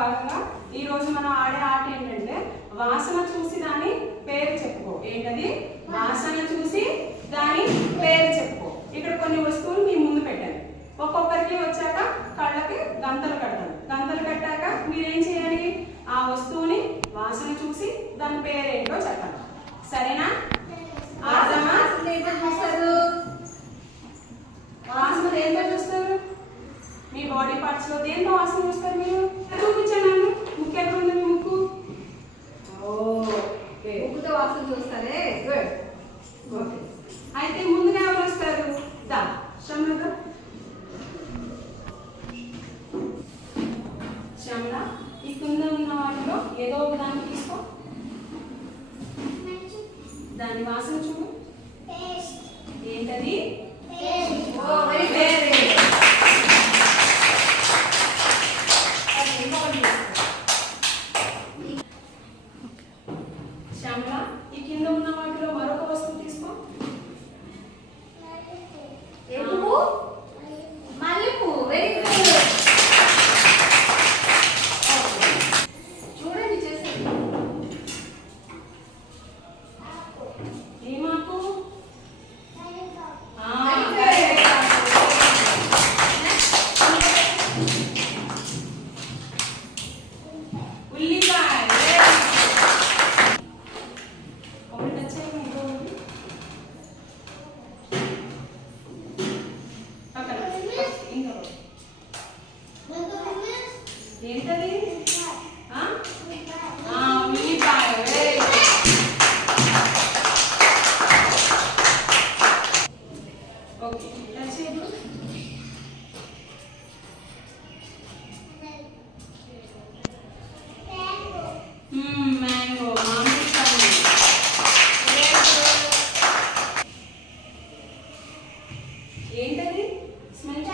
భాగంగా ఈ రోజు మనం ఆడే ఆట ఏంటంటే వాసన చూసి దాని పేరు చెప్పుకో. ఏంటది? వాసన చూసి దాని పేరు చెప్పుకో. ఇక్కడ కొన్ని వస్తువులు మీ ముందు పెట్టాను. ఒక్కొక్కరికి వచ్చాక కళ్ళకి గంతలు కడతాను. గంతలు కట్టాక మీరేం చేయాలి? ఆ వస్తువుని వాసన చూసి దాని పేరేంటో చెప్పాలి. సరేనా? అర్థమా? వాసన దేంతో చూస్తారు? మీ బాడీ పార్ట్స్ లో దేంతో వాసన చూస్తారు మీరు? చూపించండి. ముక్కు ఎక్కడ ఉంది? మీ ముక్కు ముక్కుతో వాసన చూస్తారే. గుడ్. ఓకే. అయితే ముందుగా ఎవరు వస్తారు? దా శ్రమణ శ్రమణ ఈ కింద ఉన్న వాటిలో ఏదో ఒక దాన్ని తీసుకో. దాని వాసన చూడు. ఏంటది? శ్యామల ఈ కింద ఉన్న వాటిలో మరొక వస్తువు తీసుకో. మల్లెపూ. Very good. చూడండి చేసేది. ఏమాకు? ఉల్లిపాయ. ఒకటి వచ్చాయి ఇంకో ఇంకా ఏంటది? ఉల్లిపాయ. ఓకే టచ్ చేయదు. మ్యాంగో. మామిడికాయ. ఏంటది? స్మెల్.